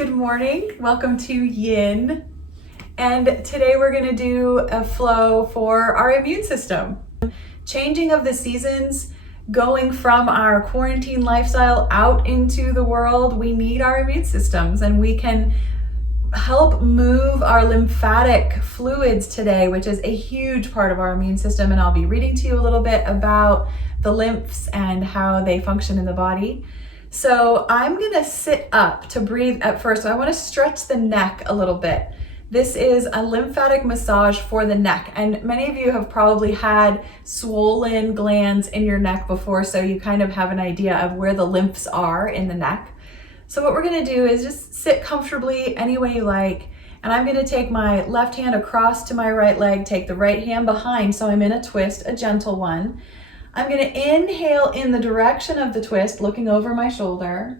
Good morning, welcome to Yin. And today we're gonna do a flow for our immune system. Changing of the seasons, going from our quarantine lifestyle out into the world, we need our immune systems, and we can help move our lymphatic fluids today, which is a huge part of our immune system. And I'll be reading to you a little bit about the lymphs and how they function in the body. So I'm gonna sit up to breathe at first. So I wanna stretch the neck a little bit. This is a lymphatic massage for the neck. And many of you have probably had swollen glands in your neck before, so you kind of have an idea of where the lymphs are in the neck. So what we're gonna do is just sit comfortably any way you like. And I'm gonna take my left hand across to my right leg, take the right hand behind, so I'm in a twist, a gentle one. I'm gonna inhale in the direction of the twist, looking over my shoulder.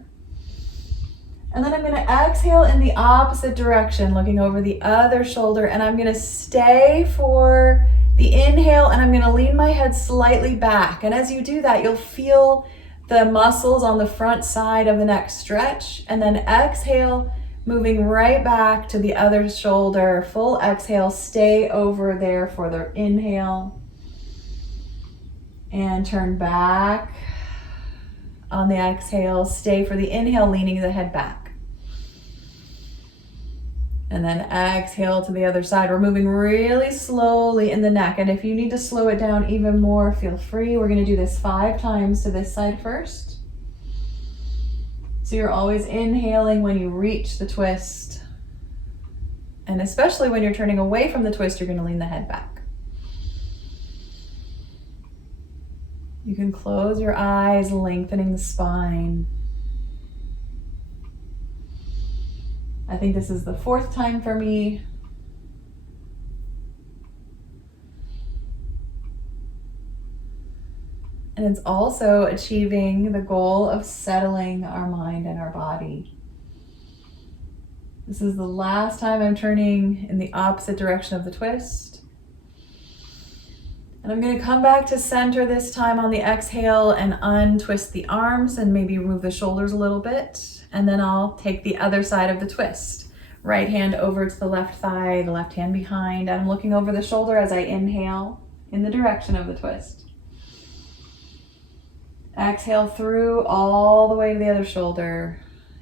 And then I'm gonna exhale in the opposite direction, looking over the other shoulder. And I'm gonna stay for the inhale, and I'm gonna lean my head slightly back. And as you do that, you'll feel the muscles on the front side of the neck stretch. And then exhale, moving right back to the other shoulder. Full exhale, stay over there for the inhale. And turn back on the exhale, stay for the inhale, leaning the head back. And then exhale to the other side. We're moving really slowly in the neck. And if you need to slow it down even more, feel free. We're gonna do this 5 times to this side first. So you're always inhaling when you reach the twist. And especially when you're turning away from the twist, you're gonna lean the head back. You can close your eyes, lengthening the spine. I think this is the 4th time for me. And it's also achieving the goal of settling our mind and our body. This is the last time I'm turning in the opposite direction of the twist. And I'm going to come back to center this time on the exhale and untwist the arms and maybe move the shoulders a little bit. And then I'll take the other side of the twist. Right hand over to the left thigh, the left hand behind. I'm looking over the shoulder as I inhale in the direction of the twist. Exhale through all the way to the other shoulder.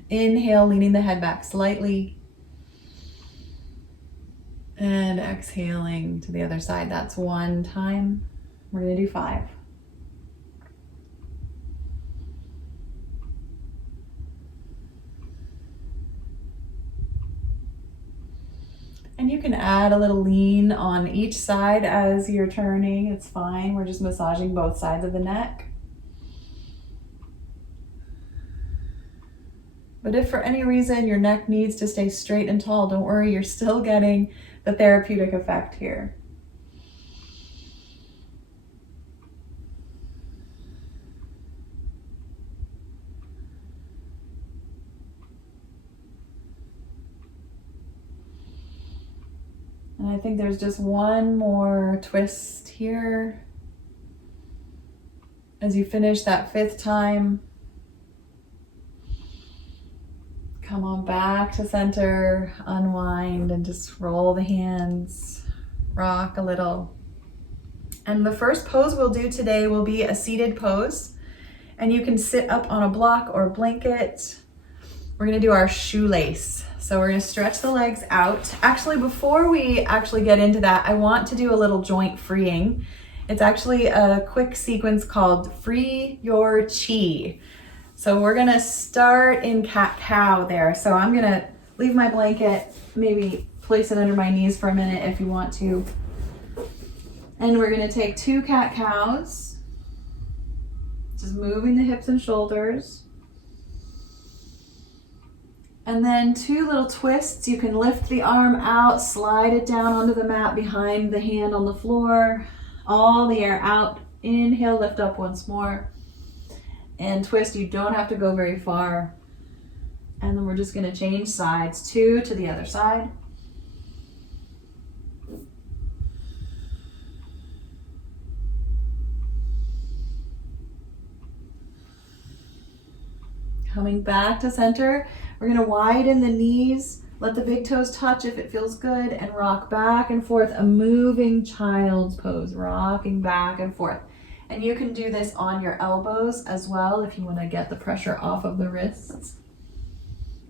Inhale, leaning the head back slightly. And exhaling to the other side. That's 1 time. We're gonna do 5. And you can add a little lean on each side as you're turning. It's fine. We're just massaging both sides of the neck. But if for any reason your neck needs to stay straight and tall, don't worry, you're still getting the therapeutic effect here. And I think there's just one more twist here. As you finish that 5th time, come on back to center, unwind, and just roll the hands, rock a little. And the first pose we'll do today will be a seated pose. And you can sit up on a block or blanket. We're gonna do our shoelace. So we're gonna stretch the legs out. Actually, before we actually get into that, I want to do a little joint freeing. It's actually a quick sequence called Free Your Chi. So we're gonna start in cat-cow there. So I'm gonna leave my blanket, maybe place it under my knees for a minute if you want to. And we're gonna take 2 cat-cows, just moving the hips and shoulders. And then 2 little twists. You can lift the arm out, slide it down onto the mat behind the hand on the floor. All the air out. Inhale, lift up once more. And twist, you don't have to go very far. And then we're just gonna change sides, 2 to the other side. Coming back to center, We're gonna widen the knees, let the big toes touch if it feels good, and rock back and forth, a moving child's pose, rocking back and forth. And you can do this on your elbows as well if you wanna get the pressure off of the wrists.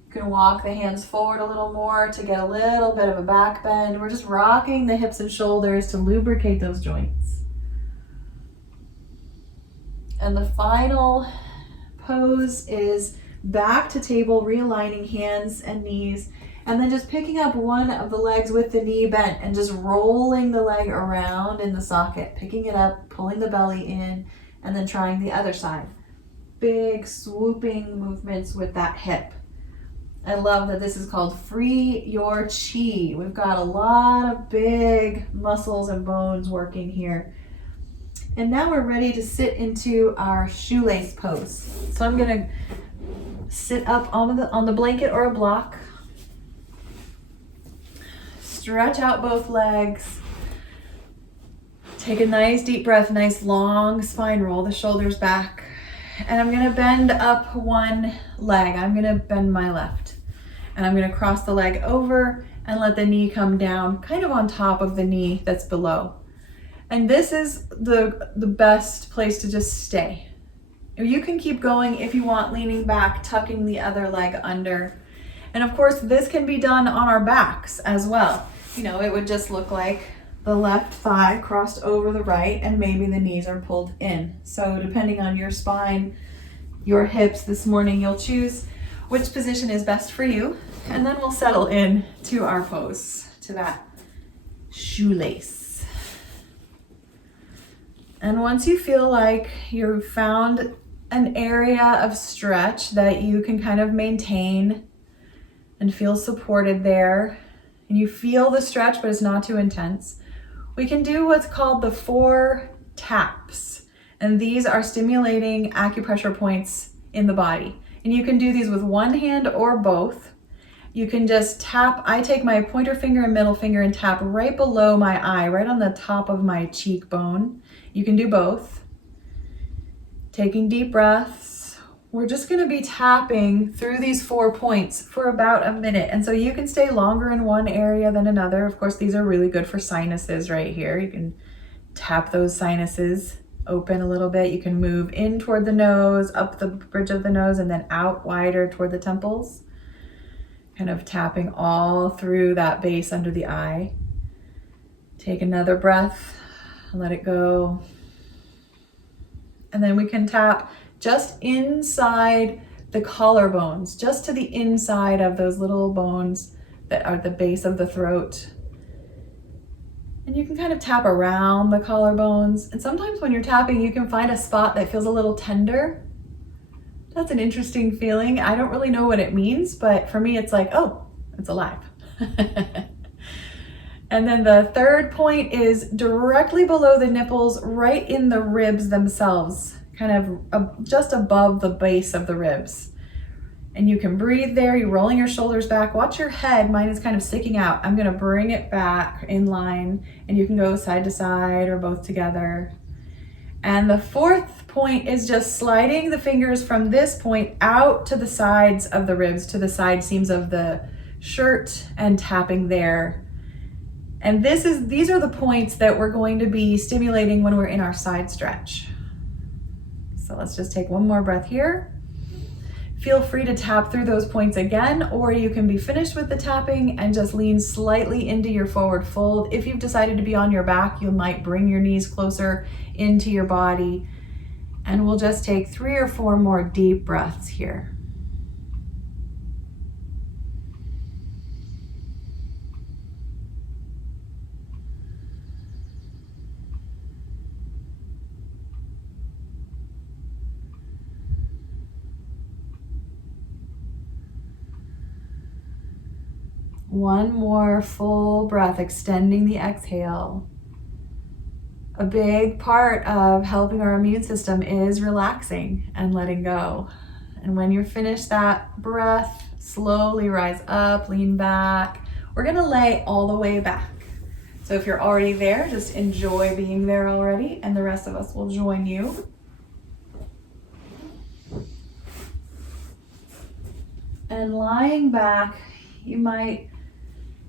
You can walk the hands forward a little more to get a little bit of a back bend. We're just rocking the hips and shoulders to lubricate those joints. And the final pose is back to table, realigning hands and knees, and then just picking up one of the legs with the knee bent and just rolling the leg around in the socket, picking it up, pulling the belly in, and then trying the other side. Big swooping movements with that hip. I love that this is called Free Your Chi. We've got a lot of big muscles and bones working here. And now we're ready to sit into our shoelace pose. So I'm gonna sit up on the blanket or a block. Stretch out both legs. Take a nice deep breath, nice long spine roll, the shoulders back. And I'm gonna bend up one leg. I'm gonna bend my left. And I'm gonna cross the leg over and let the knee come down, kind of on top of the knee that's below. And this is the best place to just stay. You can keep going if you want, leaning back, tucking the other leg under. And of course, this can be done on our backs as well. You know, it would just look like the left thigh crossed over the right and maybe the knees are pulled in. So depending on your spine, your hips this morning, you'll choose which position is best for you. And then we'll settle in to our pose, to that shoelace. And once you feel like you've found an area of stretch that you can kind of maintain and feel supported there, and you feel the stretch but it's not too intense, we can do what's called the 4 taps. And these are stimulating acupressure points in the body. And you can do these with one hand or both. You can just tap. I take my pointer finger and middle finger and tap right below my eye, right on the top of my cheekbone. You can do both. Taking deep breaths. We're just going to be tapping through these 4 points for about a minute. And so you can stay longer in one area than another. Of course, these are really good for sinuses right here. You can tap those sinuses open a little bit. You can move in toward the nose, up the bridge of the nose, and then out wider toward the temples. Kind of tapping all through that base under the eye. Take another breath, let it go. And then we can tap just inside the collarbones, just to the inside of those little bones that are the base of the throat. And you can kind of tap around the collarbones. And sometimes when you're tapping, you can find a spot that feels a little tender. That's an interesting feeling. I don't really know what it means, but for me, it's like, oh, it's alive. And then the third point is directly below the nipples, right in the ribs themselves, kind of just above the base of the ribs. And you can breathe there. You're rolling your shoulders back. Watch your head. Mine is kind of sticking out. I'm going to bring it back in line, and you can go side to side or both together. And the fourth point is just sliding the fingers from this point out to the sides of the ribs, to the side seams of the shirt, and tapping there. And these are the points that we're going to be stimulating when we're in our side stretch. So let's just take one more breath here. Feel free to tap through those points again, or you can be finished with the tapping and just lean slightly into your forward fold. If you've decided to be on your back, you might bring your knees closer into your body. And we'll just take 3 or 4 more deep breaths here. One more full breath, extending the exhale. A big part of helping our immune system is relaxing and letting go. And when you're finished that breath, slowly rise up, lean back. We're gonna lay all the way back. So if you're already there, just enjoy being there already, and the rest of us will join you. And lying back, you might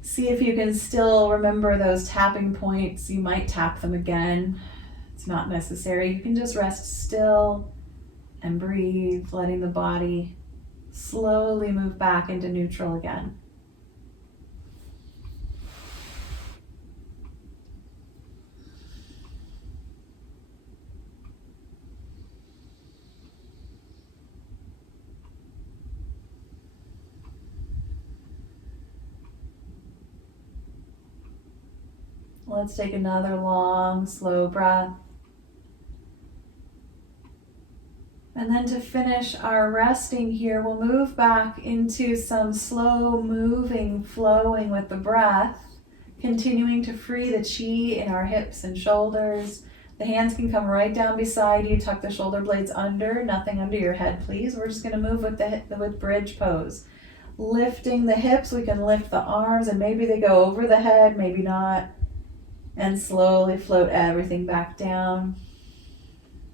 see if you can still remember those tapping points. You might tap them again. It's not necessary. You can just rest still and breathe, letting the body slowly move back into neutral again. Let's take another long, slow breath. And then to finish our resting here, we'll move back into some slow moving, flowing with the breath, continuing to free the chi in our hips and shoulders. The hands can come right down beside you. Tuck the shoulder blades under, nothing under your head, please. We're just going to move with bridge pose. Lifting the hips, we can lift the arms, and maybe they go over the head, maybe not. And slowly float everything back down.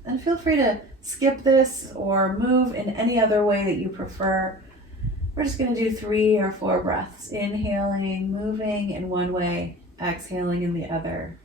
And feel free to skip this or move in any other way that you prefer. We're just going to do 3 or 4 breaths. Inhaling, moving in one way, exhaling in the other.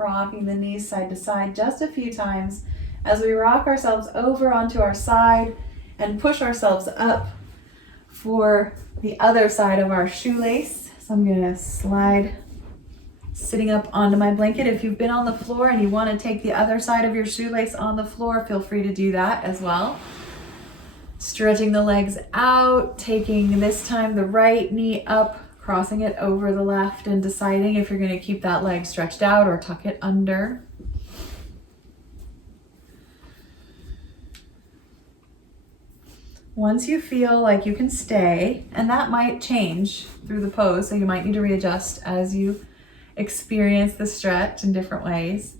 Rocking the knees side to side just a few times as we rock ourselves over onto our side and push ourselves up for the other side of our shoelace. So I'm going to slide sitting up onto my blanket. If you've been on the floor and you want to take the other side of your shoelace on the floor, feel free to do that as well. Stretching the legs out, taking this time the right knee up, crossing it over the left, and deciding if you're going to keep that leg stretched out or tuck it under. Once you feel like you can stay, and that might change through the pose, so you might need to readjust as you experience the stretch in different ways.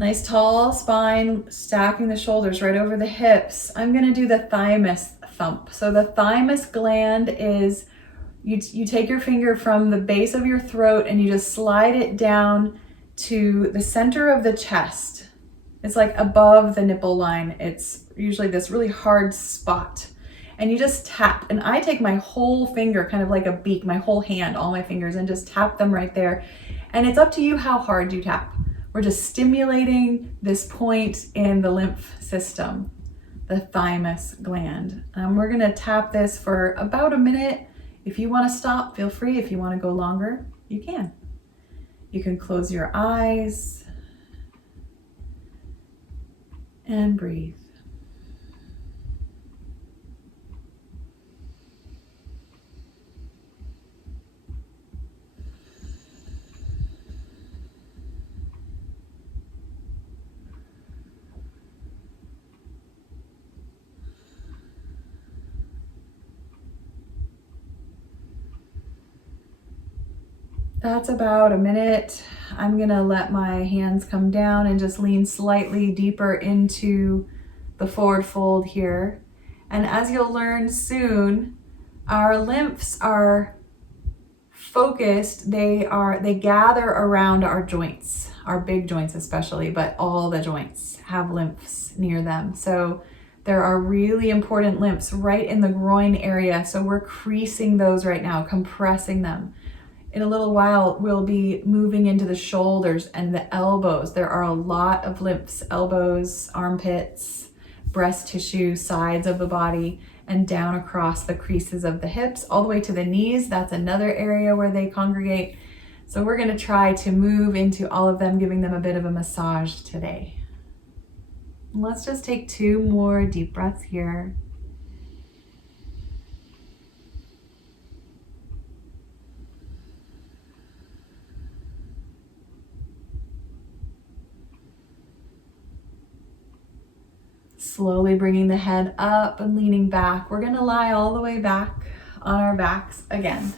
Nice tall spine, stacking the shoulders right over the hips. I'm going to do the thymus thump. So the thymus gland is You take your finger from the base of your throat and you just slide it down to the center of the chest. It's like above the nipple line. It's usually this really hard spot. And you just tap. And I take my whole finger, kind of like a beak, my whole hand, all my fingers, and just tap them right there. And it's up to you how hard you tap. We're just stimulating this point in the lymph system, the thymus gland. We're going to tap this for about a minute. If you want to stop, feel free. If you want to go longer, you can. You can close your eyes and breathe. That's about a minute. I'm going to let my hands come down and just lean slightly deeper into the forward fold here. And as you'll learn soon, our lymphs are focused. They gather around our joints, our big joints especially, but all the joints have lymphs near them. So there are really important lymphs right in the groin area. So we're creasing those right now, compressing them. In a little while, we'll be moving into the shoulders and the elbows. There are a lot of lymphs, elbows, armpits, breast tissue, sides of the body, and down across the creases of the hips, all the way to the knees. That's another area where they congregate. So we're going to try to move into all of them, giving them a bit of a massage today. Let's just take 2 more deep breaths here. Slowly bringing the head up and leaning back. We're going to lie all the way back on our backs again.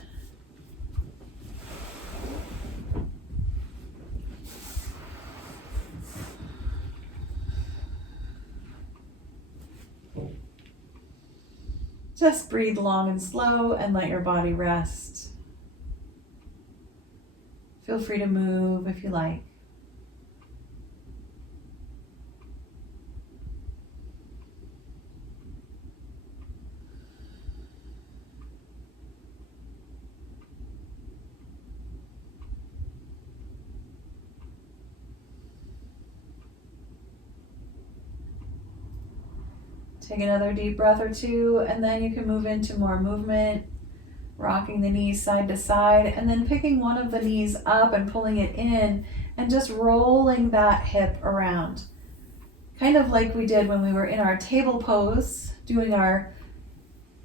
Just breathe long and slow and let your body rest. Feel free to move if you like. Take another deep breath or two, and then you can move into more movement, rocking the knees side to side, and then picking one of the knees up and pulling it in and just rolling that hip around. Kind of like we did when we were in our table pose, doing our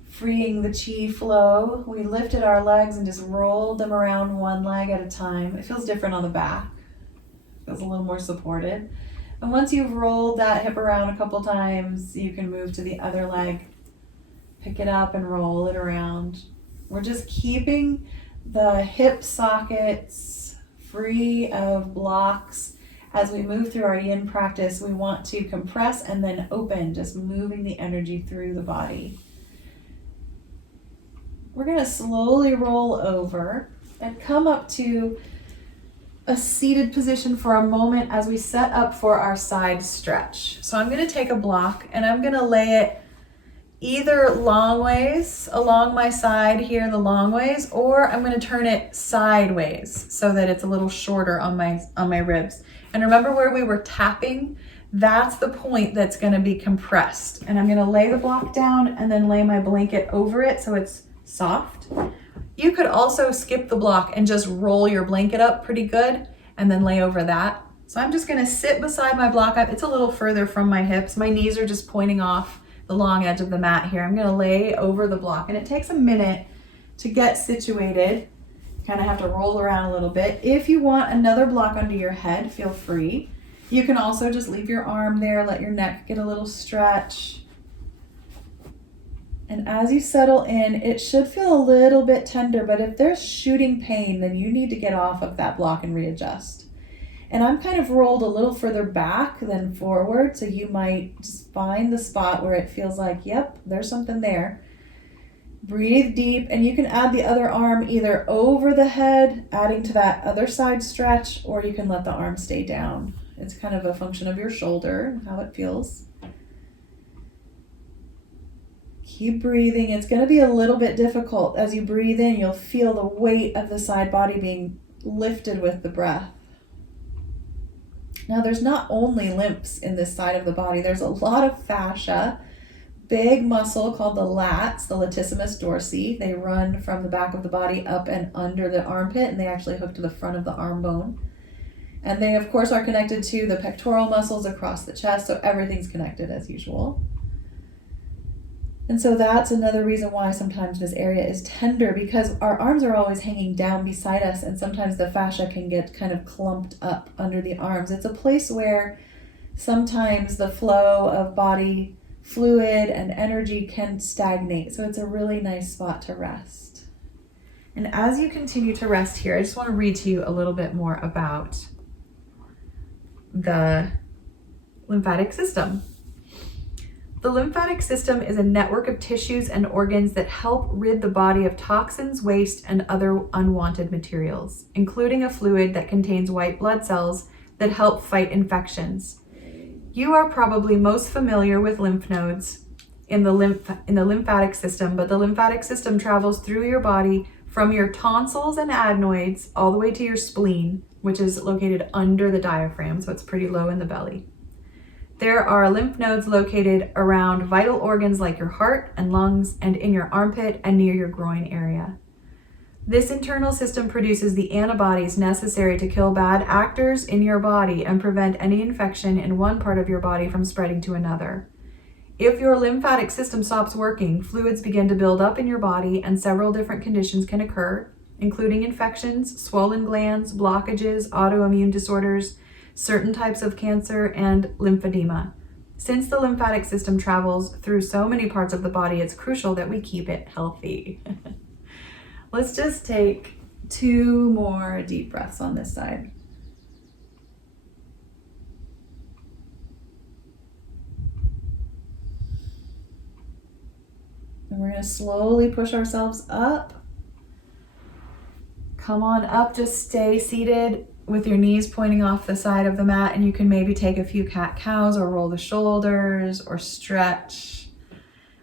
freeing the chi flow. We lifted our legs and just rolled them around one leg at a time. It feels different on the back. It feels a little more supported. And once you've rolled that hip around a couple times, you can move to the other leg. Pick it up and roll it around. We're just keeping the hip sockets free of blocks. As we move through our yin practice, we want to compress and then open, just moving the energy through the body. We're going to slowly roll over and come up to a seated position for a moment as we set up for our side stretch. So I'm going to take a block and I'm going to lay it either long ways along my side here, the long ways, or I'm going to turn it sideways so that it's a little shorter on my ribs. And remember where we were tapping? That's the point that's going to be compressed. And I'm going to lay the block down and then lay my blanket over it so it's soft. You could also skip the block and just roll your blanket up pretty good and then lay over that. So I'm just going to sit beside my block. It's a little further from my hips. My knees are just pointing off the long edge of the mat here. I'm going to lay over the block, and it takes a minute to get situated. Kind of have to roll around a little bit. If you want another block under your head, feel free. You can also just leave your arm there, let your neck get a little stretch. And as you settle in, it should feel a little bit tender, but if there's shooting pain, then you need to get off of that block and readjust. And I'm kind of rolled a little further back than forward, so you might just find the spot where it feels like, yep, there's something there. Breathe deep, and you can add the other arm either over the head, adding to that other side stretch, or you can let the arm stay down. It's kind of a function of your shoulder, how it feels. Keep breathing. It's going to be a little bit difficult. As you breathe in, you'll feel the weight of the side body being lifted with the breath. Now, there's not only lymphs in this side of the body. There's a lot of fascia, big muscle called the lats, the latissimus dorsi. They run from the back of the body up and under the armpit, and they actually hook to the front of the arm bone. And they, of course, are connected to the pectoral muscles across the chest, so everything's connected as usual. And so that's another reason why sometimes this area is tender, because our arms are always hanging down beside us, and sometimes the fascia can get kind of clumped up under the arms. It's a place where sometimes the flow of body fluid and energy can stagnate. So it's a really nice spot to rest. And as you continue to rest here, I just want to read to you a little bit more about the lymphatic system. The lymphatic system is a network of tissues and organs that help rid the body of toxins, waste, and other unwanted materials, including a fluid that contains white blood cells that help fight infections. You are probably most familiar with lymph nodes in the lymphatic system, but the lymphatic system travels through your body from your tonsils and adenoids all the way to your spleen, which is located under the diaphragm, so it's pretty low in the belly. There are lymph nodes located around vital organs like your heart and lungs, and in your armpit and near your groin area. This internal system produces the antibodies necessary to kill bad actors in your body and prevent any infection in one part of your body from spreading to another. If your lymphatic system stops working, fluids begin to build up in your body, and several different conditions can occur, including infections, swollen glands, blockages, autoimmune disorders, certain types of cancer, and lymphedema. Since the lymphatic system travels through so many parts of the body, it's crucial that we keep it healthy. Let's just take 2 more deep breaths on this side. And we're going to slowly push ourselves up. Come on up, just stay seated with your knees pointing off the side of the mat, and you can maybe take a few cat-cows or roll the shoulders or stretch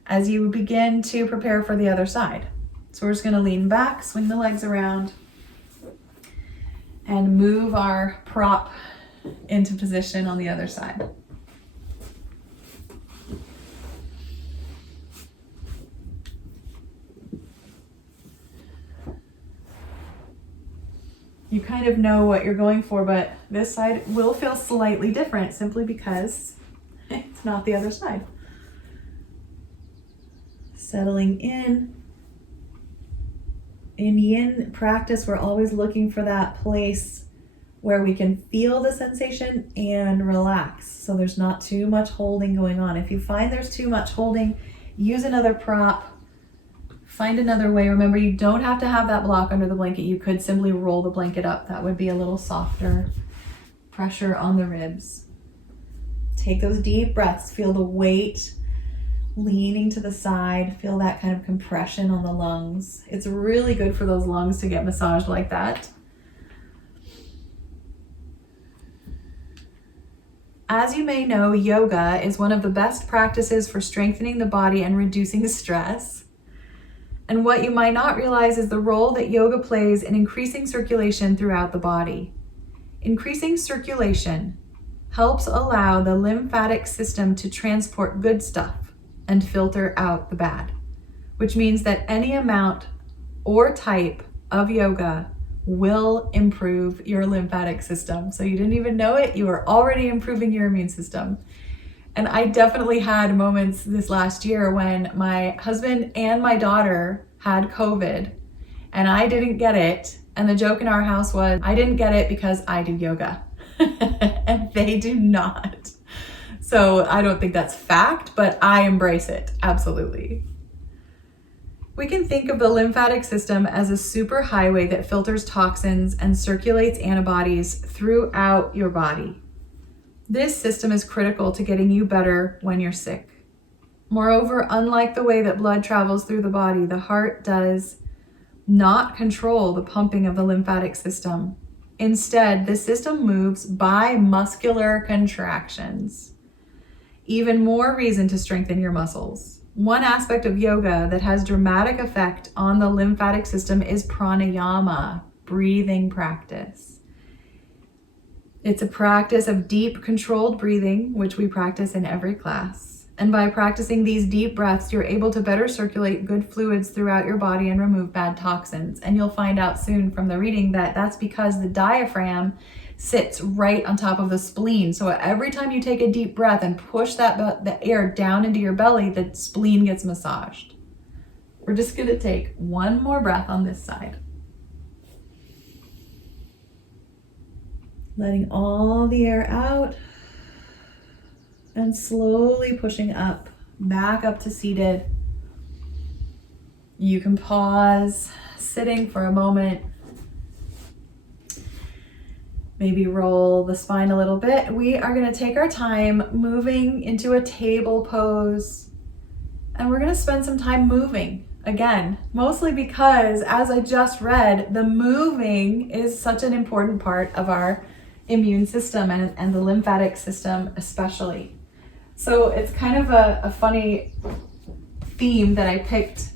as you begin to prepare for the other side. So we're just gonna lean back, swing the legs around, and move our prop into position on the other side. You kind of know what you're going for, but this side will feel slightly different simply because it's not the other side. Settling in. In yin practice, we're always looking for that place where we can feel the sensation and relax. So there's not too much holding going on. If you find there's too much holding, use another prop. Find another way. Remember, you don't have to have that block under the blanket. You could simply roll the blanket up. That would be a little softer pressure on the ribs. Take those deep breaths. Feel the weight leaning to the side. Feel that kind of compression on the lungs. It's really good for those lungs to get massaged like that. As you may know, yoga is one of the best practices for strengthening the body and reducing stress. And what you might not realize is the role that yoga plays in increasing circulation throughout the body. Increasing circulation helps allow the lymphatic system to transport good stuff and filter out the bad, which means that any amount or type of yoga will improve your lymphatic system. So you didn't even know it, you are already improving your immune system. And I definitely had moments this last year when my husband and my daughter had COVID and I didn't get it. And the joke in our house was, I didn't get it because I do yoga and they do not. So I don't think that's fact, but I embrace it, absolutely. We can think of the lymphatic system as a superhighway that filters toxins and circulates antibodies throughout your body. This system is critical to getting you better when you're sick. Moreover, unlike the way that blood travels through the body, the heart does not control the pumping of the lymphatic system. Instead, the system moves by muscular contractions. Even more reason to strengthen your muscles. One aspect of yoga that has dramatic effect on the lymphatic system is pranayama, breathing practice. It's a practice of deep, controlled breathing, which we practice in every class. And by practicing these deep breaths, you're able to better circulate good fluids throughout your body and remove bad toxins. And you'll find out soon from the reading that that's because the diaphragm sits right on top of the spleen. So every time you take a deep breath and push the air down into your belly, the spleen gets massaged. We're just going to take one more breath on this side. Letting all the air out and slowly pushing up, back up to seated. You can pause, sitting for a moment. Maybe roll the spine a little bit. We are going to take our time moving into a table pose, and we're going to spend some time moving again, mostly because, as I just read, the moving is such an important part of our immune system and the lymphatic system especially. So it's kind of a funny theme that I picked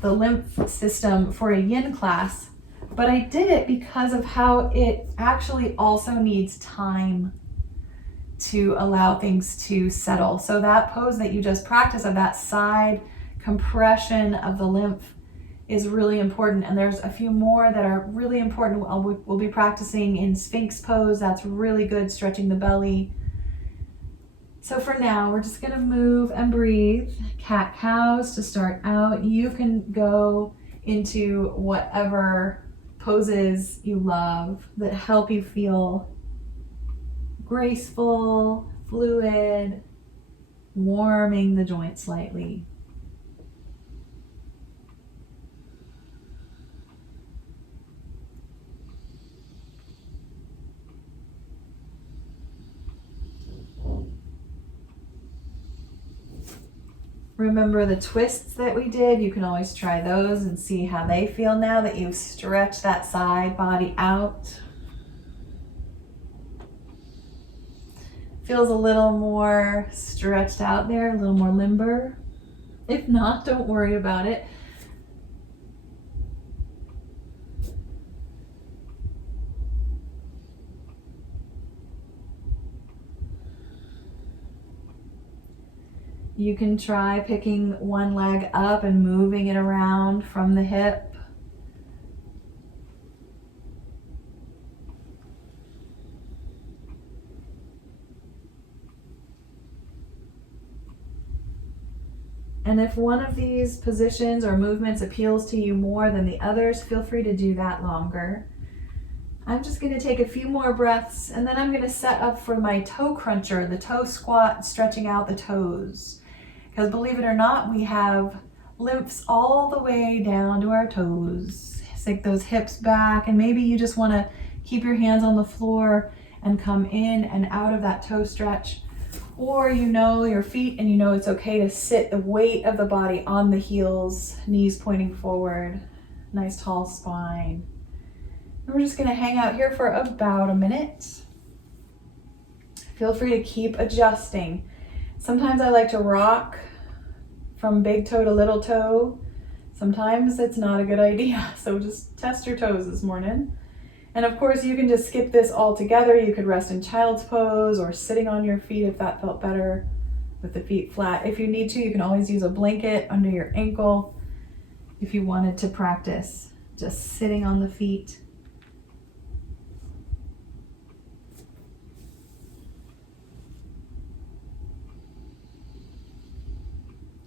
the lymph system for a yin class, but I did it because of how it actually also needs time to allow things to settle. So that pose that you just practiced of that side compression of the lymph is really important. And there's a few more that are really important. We'll be practicing in Sphinx pose. That's really good, stretching the belly. So for now, we're just gonna move and breathe. Cat-cows to start out. You can go into whatever poses you love that help you feel graceful, fluid, warming the joints slightly. Remember the twists that we did? You can always try those and see how they feel now that you've stretched that side body out. Feels a little more stretched out there, a little more limber. If not, don't worry about it. You can try picking one leg up and moving it around from the hip. And if one of these positions or movements appeals to you more than the others, feel free to do that longer. I'm just going to take a few more breaths, and then I'm going to set up for my toe cruncher, the toe squat, stretching out the toes. Because believe it or not, we have lymphs all the way down to our toes. Sink those hips back, and maybe you just want to keep your hands on the floor and come in and out of that toe stretch. Or you know your feet and you know it's okay to sit the weight of the body on the heels, knees pointing forward, nice tall spine. And we're just going to hang out here for about a minute. Feel free to keep adjusting. Sometimes I like to rock from big toe to little toe. Sometimes it's not a good idea, so just test your toes this morning. And of course, you can just skip this all together. You could rest in child's pose or sitting on your feet if that felt better with the feet flat. If you need to, you can always use a blanket under your ankle if you wanted to practice just sitting on the feet.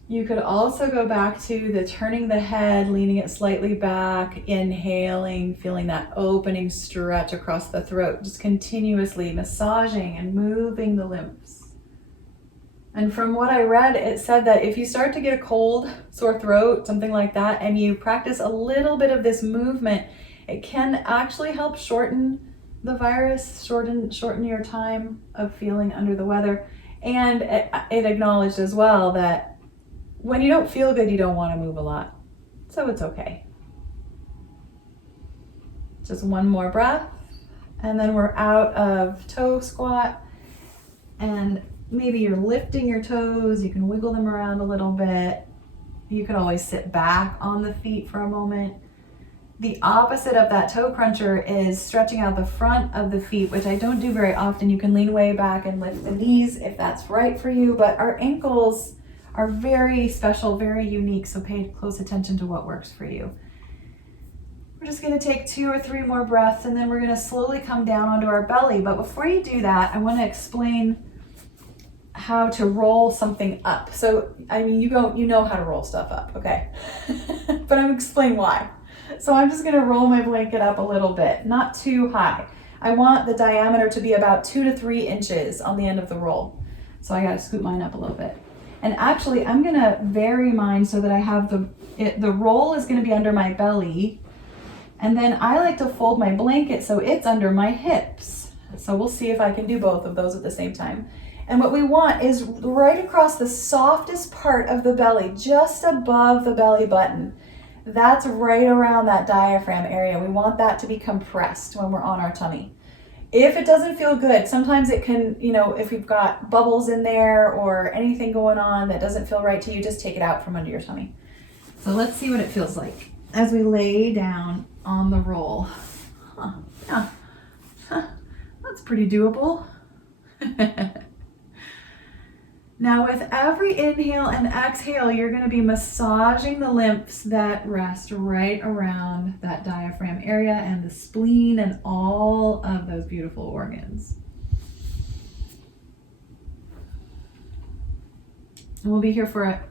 You could also go back to the turning the head, leaning it slightly back, inhaling, feeling that opening stretch across the throat, just continuously massaging and moving the lymphs. And from what I read, it said that if you start to get a cold, sore throat, something like that, and you practice a little bit of this movement, it can actually help shorten the virus, shorten your time of feeling under the weather. And it acknowledged as well that when you don't feel good, you don't want to move a lot. So it's okay. Just one more breath. And then we're out of toe squat. And maybe you're lifting your toes. You can wiggle them around a little bit. You can always sit back on the feet for a moment. The opposite of that toe cruncher is stretching out the front of the feet, which I don't do very often. You can lean way back and lift the knees if that's right for you. But our ankles are very special, very unique, so pay close attention to what works for you. We're just going to take 2 or 3 more breaths, and then we're going to slowly come down onto our belly. But before you do that, I want to explain how to roll something up. So, I mean, you know how to roll stuff up, okay? But I'm going to explain why. So I'm just going to roll my blanket up a little bit, not too high. I want the diameter to be about 2 to 3 inches on the end of the roll. So I got to scoot mine up a little bit. And actually, I'm going to vary mine so that I have the roll is going to be under my belly. And then I like to fold my blanket so it's under my hips. So we'll see if I can do both of those at the same time. And what we want is right across the softest part of the belly, just above the belly button. That's right around that diaphragm area. We want that to be compressed when we're on our tummy. If it doesn't feel good, sometimes it can, if you've got bubbles in there or anything going on that doesn't feel right to you, just take it out from under your tummy. So let's see what it feels like as we lay down on the roll. Yeah, that's pretty doable. Now with every inhale and exhale, you're going to be massaging the lymphs that rest right around that diaphragm area and the spleen and all of those beautiful organs. And we'll be here for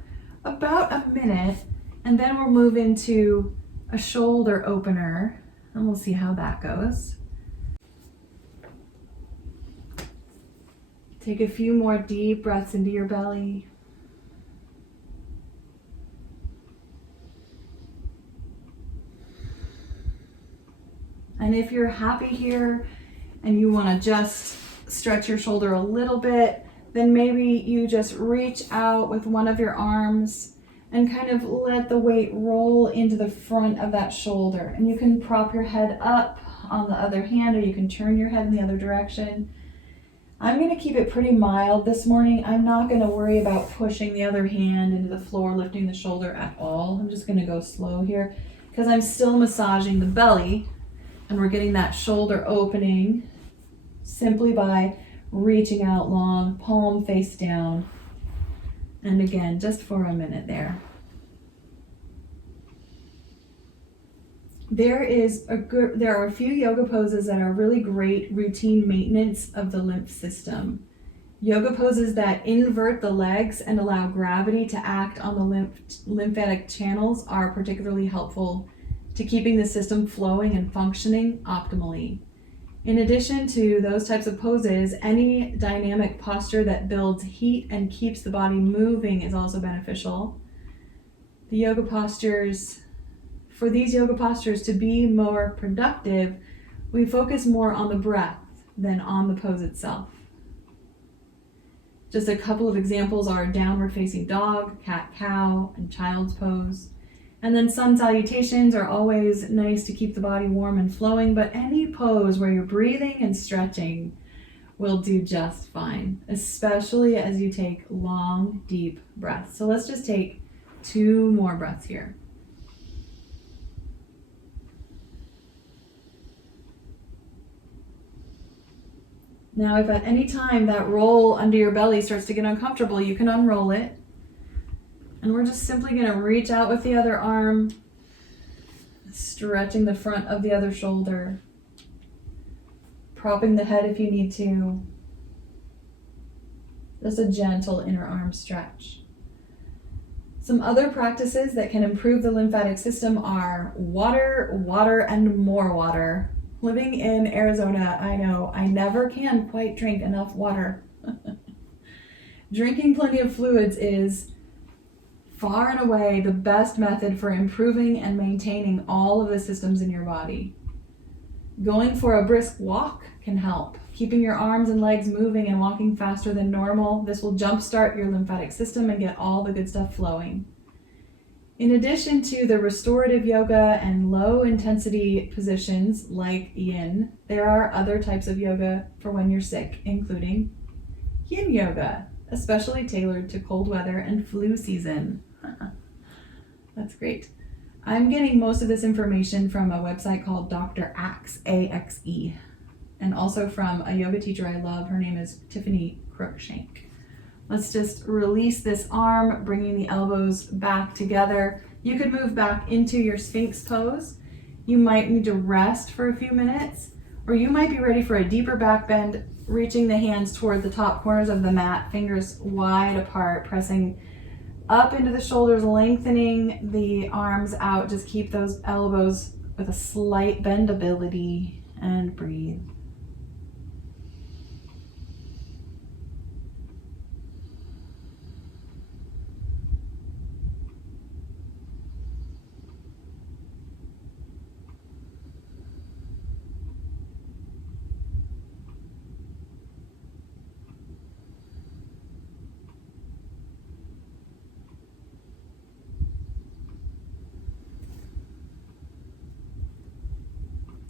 about a minute, and then we'll move into a shoulder opener, and we'll see how that goes. Take a few more deep breaths into your belly. And if you're happy here and you want to just stretch your shoulder a little bit, then maybe you just reach out with one of your arms and kind of let the weight roll into the front of that shoulder. And you can prop your head up on the other hand, or you can turn your head in the other direction. I'm going to keep it pretty mild this morning. I'm not going to worry about pushing the other hand into the floor, lifting the shoulder at all. I'm just going to go slow here because I'm still massaging the belly, and we're getting that shoulder opening simply by reaching out long, palm face down. And again, just for a minute there. There are a few yoga poses that are really great routine maintenance of the lymph system. Yoga poses that invert the legs and allow gravity to act on the lymphatic channels are particularly helpful to keeping the system flowing and functioning optimally. In addition to those types of poses, any dynamic posture that builds heat and keeps the body moving is also beneficial. For these yoga postures to be more productive, we focus more on the breath than on the pose itself. Just a couple of examples are downward facing dog, cat-cow, and child's pose. And then sun salutations are always nice to keep the body warm and flowing, but any pose where you're breathing and stretching will do just fine, especially as you take long, deep breaths. So let's just take 2 more breaths here. Now, if at any time that roll under your belly starts to get uncomfortable, you can unroll it. And we're just simply going to reach out with the other arm, stretching the front of the other shoulder, propping the head if you need to. Just a gentle inner arm stretch. Some other practices that can improve the lymphatic system are water, water, and more water. Living in Arizona, I know I never can quite drink enough water. Drinking plenty of fluids is far and away the best method for improving and maintaining all of the systems in your body. Going for a brisk walk can help. Keeping your arms and legs moving and walking faster than normal, this will jumpstart your lymphatic system and get all the good stuff flowing. In addition to the restorative yoga and low intensity positions like yin, there are other types of yoga for when you're sick, including yin yoga, especially tailored to cold weather and flu season. That's great. I'm getting most of this information from a website called Dr. Axe, A-X-E, and also from a yoga teacher I love. Her name is Tiffany Cruikshank. Let's just release this arm, bringing the elbows back together. You could move back into your Sphinx pose. You might need to rest for a few minutes, or you might be ready for a deeper back bend, reaching the hands toward the top corners of the mat, fingers wide apart, pressing up into the shoulders, lengthening the arms out. Just keep those elbows with a slight bendability and breathe.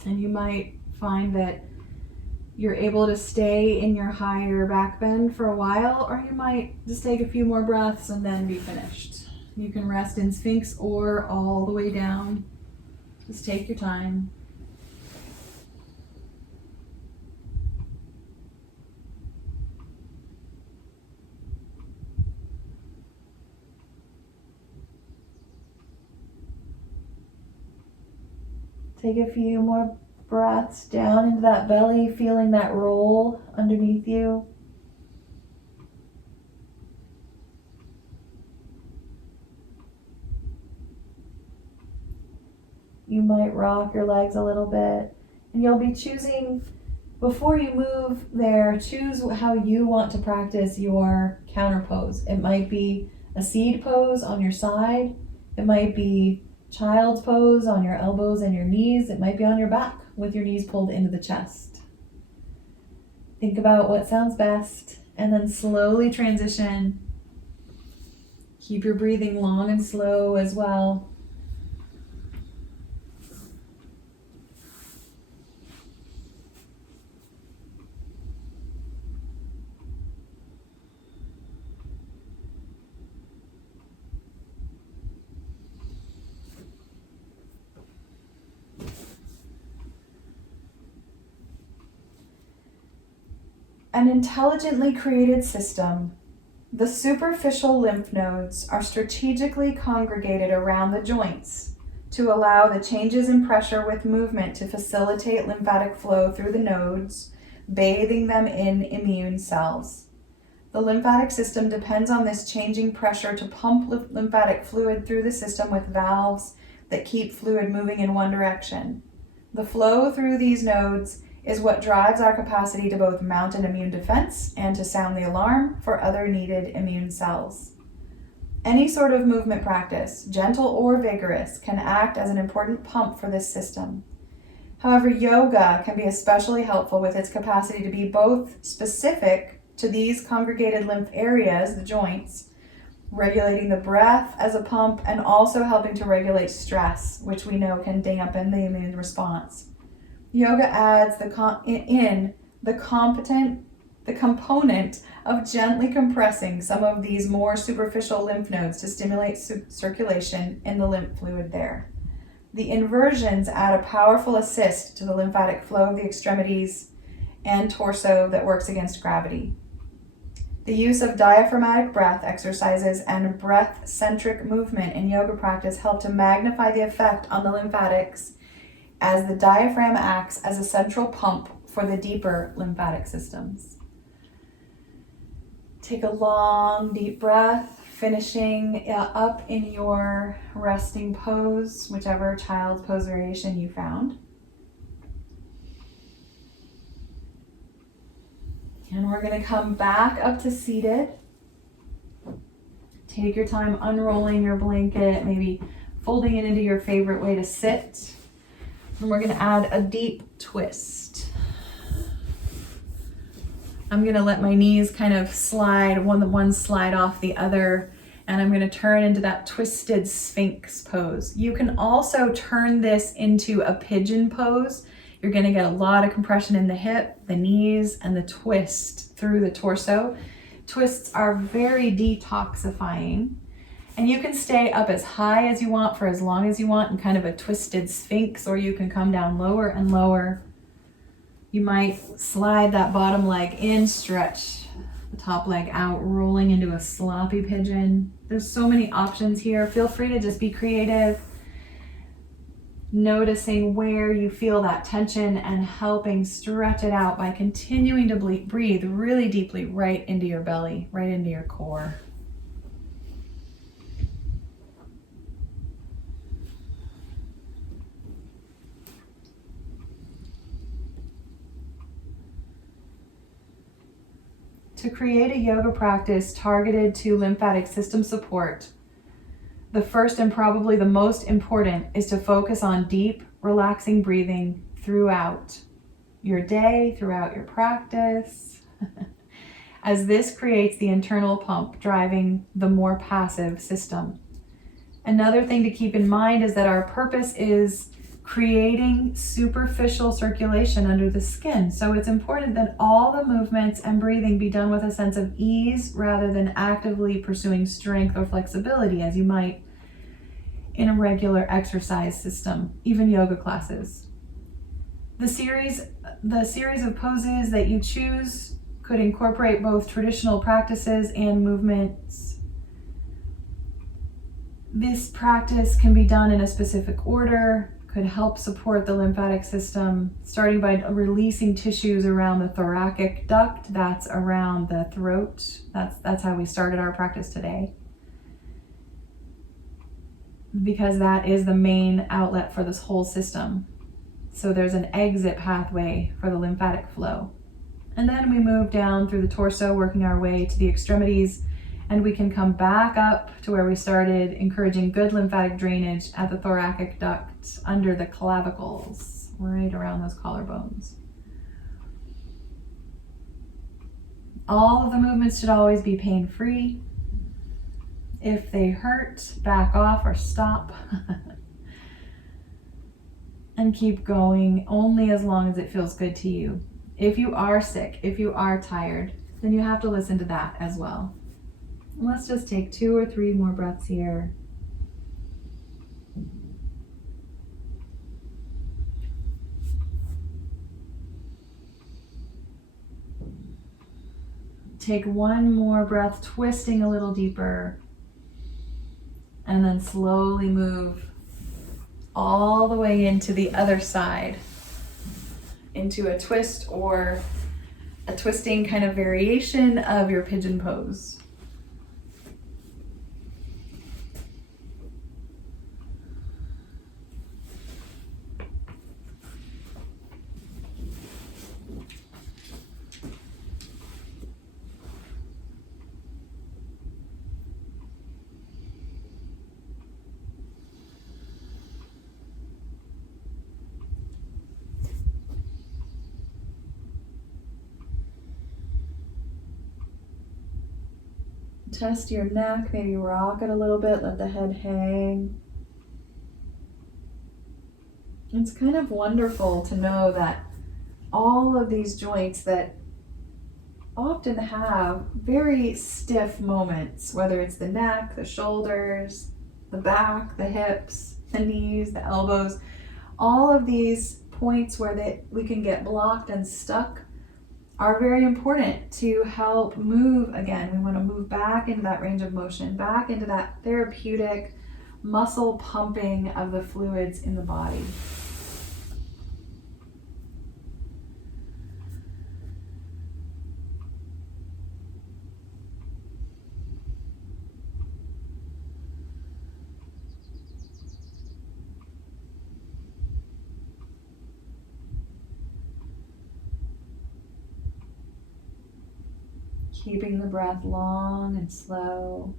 And you might find that you're able to stay in your higher back bend for a while, or you might just take a few more breaths and then be finished. You can rest in Sphinx or all the way down. Just take your time. Take a few more breaths down into that belly, feeling that roll underneath you. You might rock your legs a little bit, and you'll be choosing, before you move there, choose how you want to practice your counter pose. It might be a seed pose on your side. It might be child's pose on your elbows and your knees. It might be on your back with your knees pulled into the chest. Think about what sounds best and then slowly transition. Keep your breathing long and slow as well. An intelligently created system. The superficial lymph nodes are strategically congregated around the joints to allow the changes in pressure with movement to facilitate lymphatic flow through the nodes, bathing them in immune cells. The lymphatic system depends on this changing pressure to pump lymphatic fluid through the system with valves that keep fluid moving in one direction. The flow through these nodes is what drives our capacity to both mount an immune defense and to sound the alarm for other needed immune cells. Any sort of movement practice, gentle or vigorous, can act as an important pump for this system. However, yoga can be especially helpful with its capacity to be both specific to these congregated lymph areas, the joints, regulating the breath as a pump, and also helping to regulate stress, which we know can dampen the immune response. Yoga adds the component of gently compressing some of these more superficial lymph nodes to stimulate circulation in the lymph fluid there. The inversions add a powerful assist to the lymphatic flow of the extremities and torso that works against gravity. The use of diaphragmatic breath exercises and breath-centric movement in yoga practice help to magnify the effect on the lymphatics, as the diaphragm acts as a central pump for the deeper lymphatic systems. Take a long, deep breath, finishing up in your resting pose, whichever child's pose variation you found. And we're going to come back up to seated. Take your time unrolling your blanket, maybe folding it into your favorite way to sit. And we're going to add a deep twist. I'm going to let my knees kind of slide, one slide off the other, and I'm going to turn into that twisted Sphinx pose. You can also turn this into a pigeon pose. You're going to get a lot of compression in the hip, the knees, and the twist through the torso. Twists are very detoxifying. And you can stay up as high as you want for as long as you want in kind of a twisted Sphinx, or you can come down lower and lower. You might slide that bottom leg in, stretch the top leg out, rolling into a sloppy pigeon. There's so many options here. Feel free to just be creative, noticing where you feel that tension and helping stretch it out by continuing to breathe really deeply right into your belly, right into your core. To create a yoga practice targeted to lymphatic system support, the first and probably the most important is to focus on deep, relaxing breathing throughout your day, throughout your practice, as this creates the internal pump driving the more passive system. Another thing to keep in mind is that our purpose is creating superficial circulation under the skin. So it's important that all the movements and breathing be done with a sense of ease rather than actively pursuing strength or flexibility as you might in a regular exercise system, even yoga classes. The series of poses that you choose could incorporate both traditional practices and movements. This practice can be done in a specific order, could help support the lymphatic system, starting by releasing tissues around the thoracic duct, that's around the throat. That's how we started our practice today, because that is the main outlet for this whole system. So there's an exit pathway for the lymphatic flow. And then we move down through the torso, working our way to the extremities, and we can come back up to where we started, encouraging good lymphatic drainage at the thoracic duct, under the clavicles, right around those collarbones. All of the movements should always be pain-free. If they hurt, back off or stop. And keep going only as long as it feels good to you. If you are sick, if you are tired, then you have to listen to that as well. Let's just take 2 or 3 more breaths here. Take 1 more breath, twisting a little deeper, and then slowly move all the way into the other side, into a twist or a twisting kind of variation of your pigeon pose. Test your neck, maybe rock it a little bit, let the head hang. It's kind of wonderful to know that all of these joints that often have very stiff moments, whether it's the neck, the shoulders, the back, the hips, the knees, the elbows, all of these points where we can get blocked and stuck are very important to help move again. We want to move back into that range of motion, back into that therapeutic muscle pumping of the fluids in the body. Keeping the breath long and slow.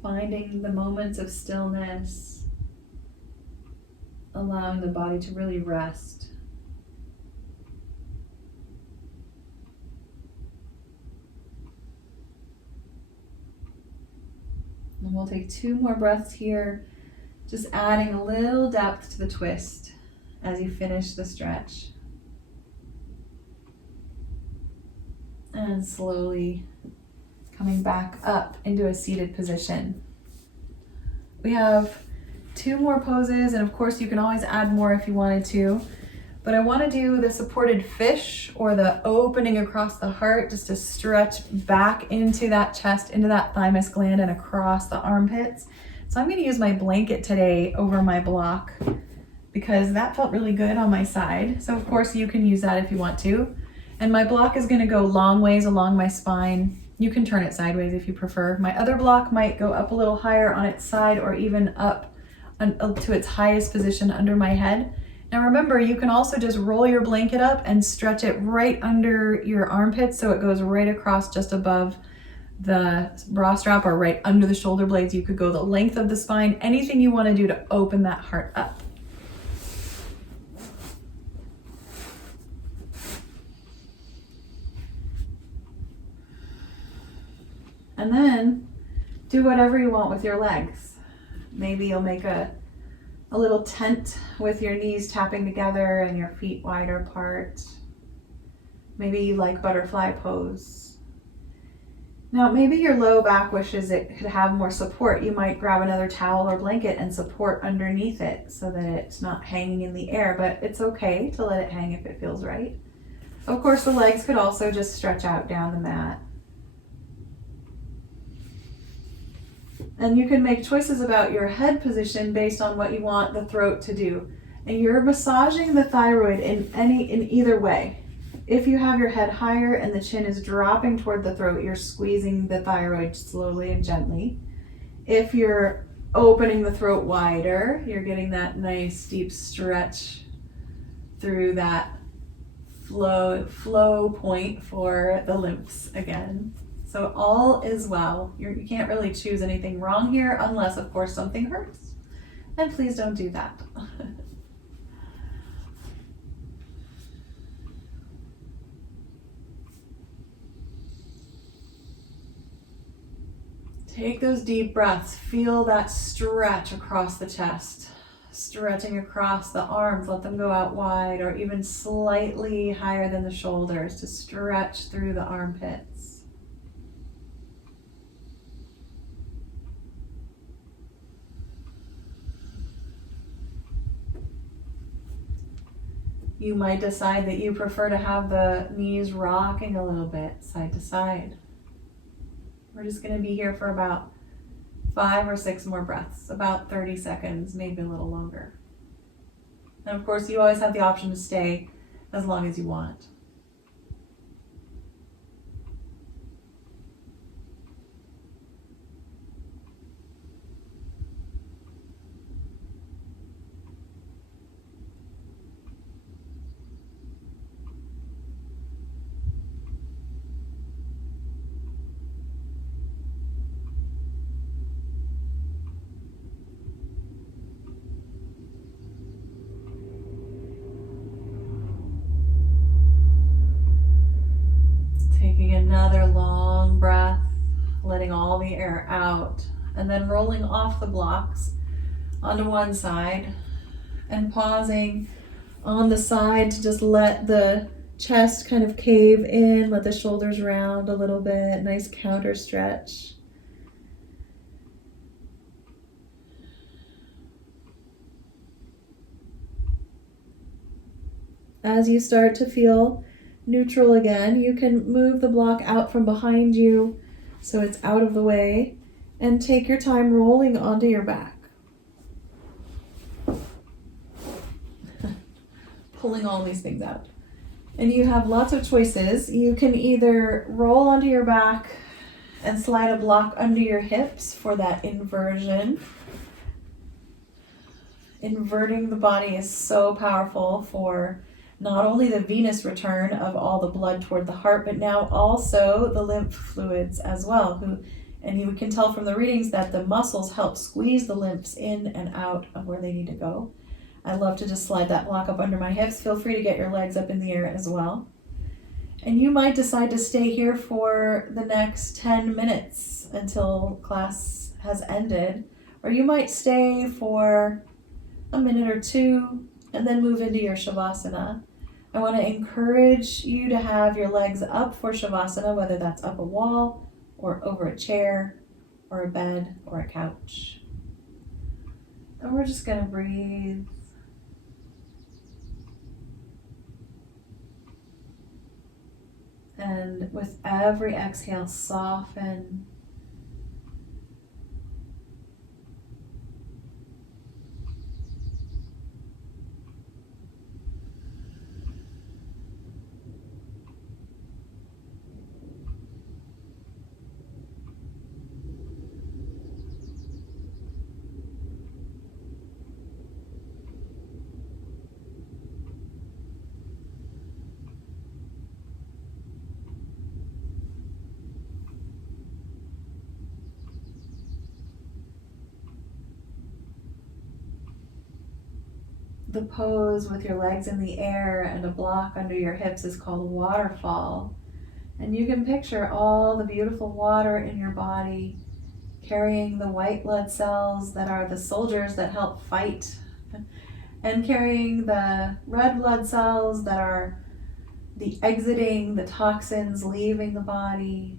Finding the moments of stillness, allowing the body to really rest. And we'll take 2 more breaths here, just adding a little depth to the twist as you finish the stretch. And slowly coming back up into a seated position. We have 2 more poses, and of course you can always add more if you wanted to, but I want to do the supported fish or the opening across the heart, just to stretch back into that chest, into that thymus gland and across the armpits. So I'm going to use my blanket today over my block because that felt really good on my side. So of course you can use that if you want to. And my block is going to go long ways along my spine. You can turn it sideways if you prefer. My other block might go up a little higher on its side or even up to its highest position under my head. Now remember, you can also just roll your blanket up and stretch it right under your armpits so it goes right across just above the bra strap or right under the shoulder blades. You could go the length of the spine, anything you want to do to open that heart up. And then do whatever you want with your legs. Maybe you'll make a little tent with your knees tapping together and your feet wider apart. Maybe you like butterfly pose. Now, maybe your low back wishes it could have more support. You might grab another towel or blanket and support underneath it so that it's not hanging in the air, but it's okay to let it hang if it feels right. Of course, the legs could also just stretch out down the mat. And you can make choices about your head position based on what you want the throat to do. And you're massaging the thyroid in either way. If you have your head higher and the chin is dropping toward the throat, you're squeezing the thyroid slowly and gently. If your opening the throat wider. You're getting that nice deep stretch through that flow point for the lymphs again. So all is well. You can't really choose anything wrong here unless, of course, something hurts. And please don't do that. Take those deep breaths. Feel that stretch across the chest, stretching across the arms. Let them go out wide or even slightly higher than the shoulders to stretch through the armpits. You might decide that you prefer to have the knees rocking a little bit side to side. We're just going to be here for about 5 or 6 more breaths, about 30 seconds, maybe a little longer. And of course, you always have the option to stay as long as you want. Taking another long breath, letting all the air out, and then rolling off the blocks onto one side and pausing on the side to just let the chest kind of cave in, let the shoulders round a little bit, nice counter stretch. As you start to feel neutral again, you can move the block out from behind you so it's out of the way and take your time rolling onto your back. Pulling all these things out. And you have lots of choices. You can either roll onto your back and slide a block under your hips for that inversion. Inverting the body is so powerful for not only the venous return of all the blood toward the heart, but now also the lymph fluids as well. And you can tell from the readings that the muscles help squeeze the lymphs in and out of where they need to go. I love to just slide that block up under my hips. Feel free to get your legs up in the air as well. And you might decide to stay here for the next 10 minutes until class has ended, or you might stay for a minute or two and then move into your Shavasana. I want to encourage you to have your legs up for Shavasana, whether that's up a wall or over a chair or a bed or a couch. And we're just going to breathe. And with every exhale, soften. The pose with your legs in the air and a block under your hips is called waterfall. And you can picture all the beautiful water in your body carrying the white blood cells that are the soldiers that help fight, and carrying the red blood cells that are the exiting, the toxins leaving the body,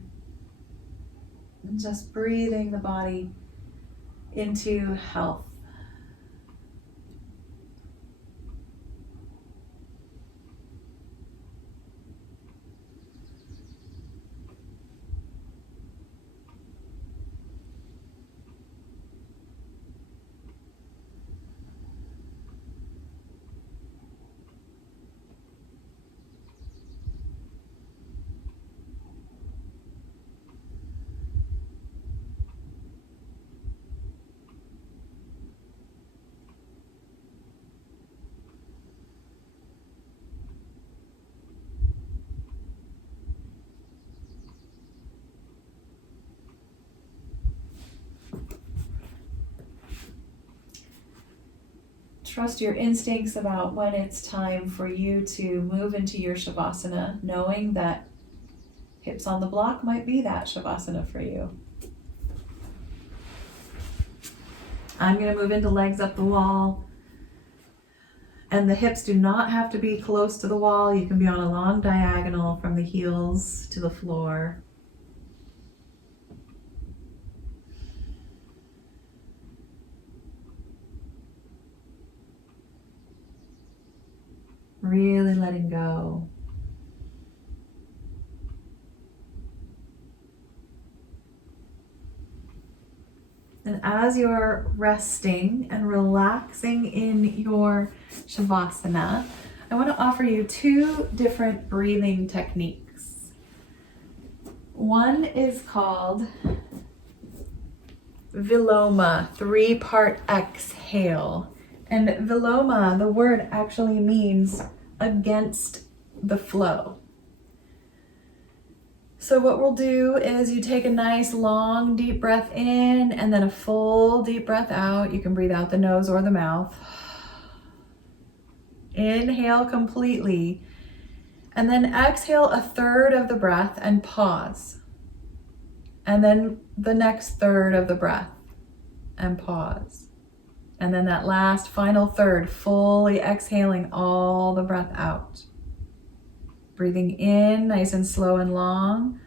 and just breathing the body into health. trust your instincts about when it's time for you to move into your Shavasana, knowing that hips on the block might be that Shavasana for you. I'm going to move into legs up the wall. And the hips do not have to be close to the wall. You can be on a long diagonal from the heels to the floor. Really letting go. And as you're resting and relaxing in your Shavasana, I want to offer you two different breathing techniques. One is called Viloma, 3-part exhale. And Veloma, the word actually means against the flow. So what we'll do is you take a nice long deep breath in and then a full deep breath out. You can breathe out the nose or the mouth. Inhale completely. And then exhale a third of the breath and pause. And then the next third of the breath and pause. And then that last final third, fully exhaling all the breath out. Breathing in nice and slow and long.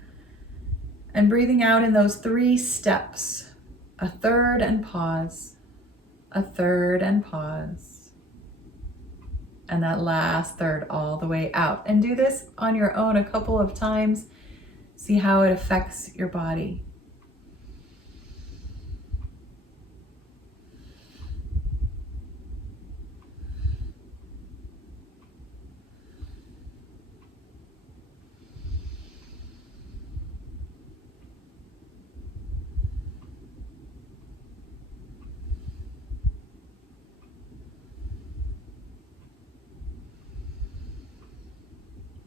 And breathing out in those 3 steps. A third and pause. A third and pause. And that last third all the way out. And do this on your own a couple of times. See how it affects your body.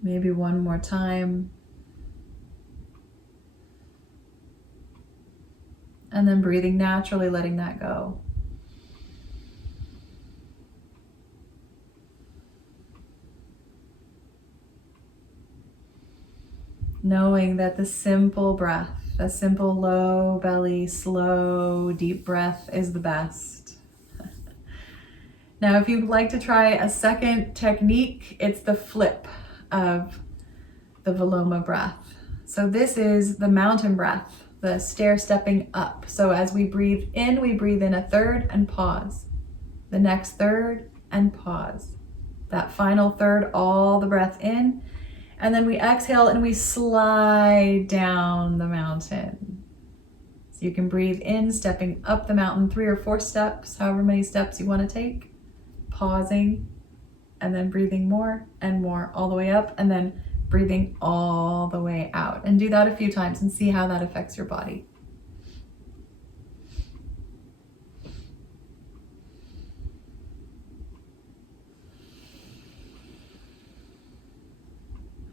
Maybe one more time. And then breathing naturally, letting that go. Knowing that the simple breath, the simple low belly, slow, deep breath is the best. Now, if you'd like to try a second technique, it's the flip of the Veloma breath. So this is the mountain breath, the stair stepping up. So as we breathe in a third and pause. The next third and pause. That final third, all the breath in. And then we exhale and we slide down the mountain. So you can breathe in, stepping up the mountain 3 or 4 steps, however many steps you want to take. Pausing. And then breathing more and more all the way up, and then breathing all the way out. And do that a few times and see how that affects your body.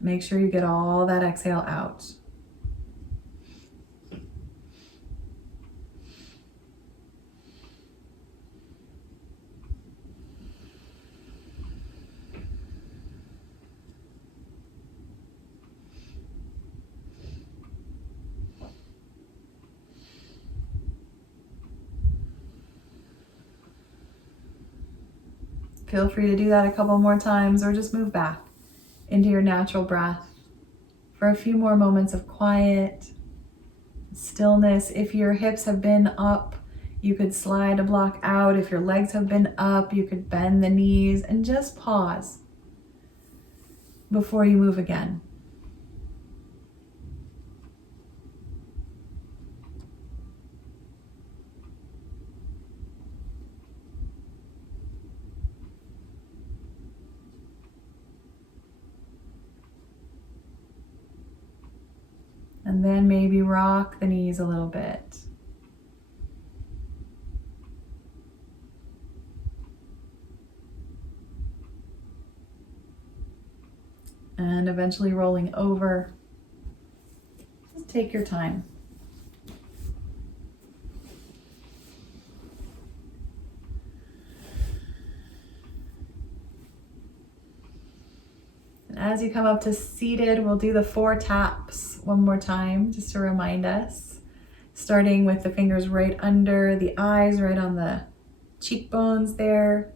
Make sure you get all that exhale out. Feel free to do that a couple more times or just move back into your natural breath for a few more moments of quiet, stillness. If your hips have been up, you could slide a block out. If your legs have been up, you could bend the knees and just pause before you move again. And then maybe rock the knees a little bit. And eventually rolling over. Just take your time. As you come up to seated, we'll do the 4 taps one more time, just to remind us. Starting with the fingers right under the eyes, right on the cheekbones there.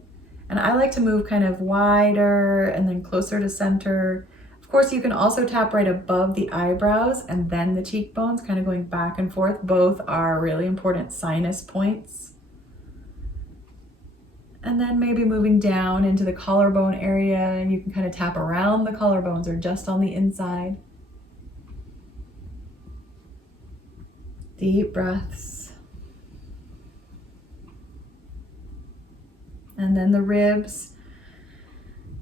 And I like to move kind of wider and then closer to center. Of course, you can also tap right above the eyebrows and then the cheekbones, kind of going back and forth. Both are really important sinus points. And then maybe moving down into the collarbone area, and you can kind of tap around the collarbones or just on the inside. Deep breaths. And then the ribs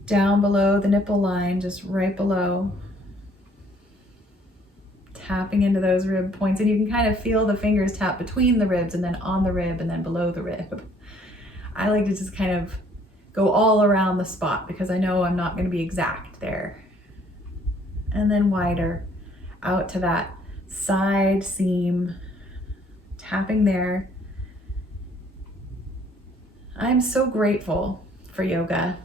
down below the nipple line, just right below. Tapping into those rib points, and you can kind of feel the fingers tap between the ribs and then on the rib and then below the rib. I like to just kind of go all around the spot because I know I'm not going to be exact there. And then wider out to that side seam, tapping there. I'm so grateful for yoga,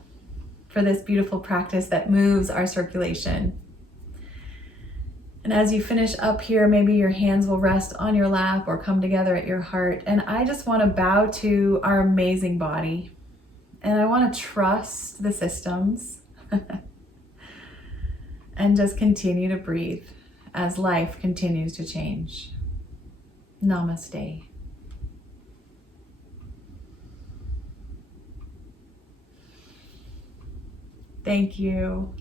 for this beautiful practice that moves our circulation. And as you finish up here, maybe your hands will rest on your lap or come together at your heart. And I just want to bow to our amazing body. And I want to trust the systems and just continue to breathe as life continues to change. Namaste. Thank you.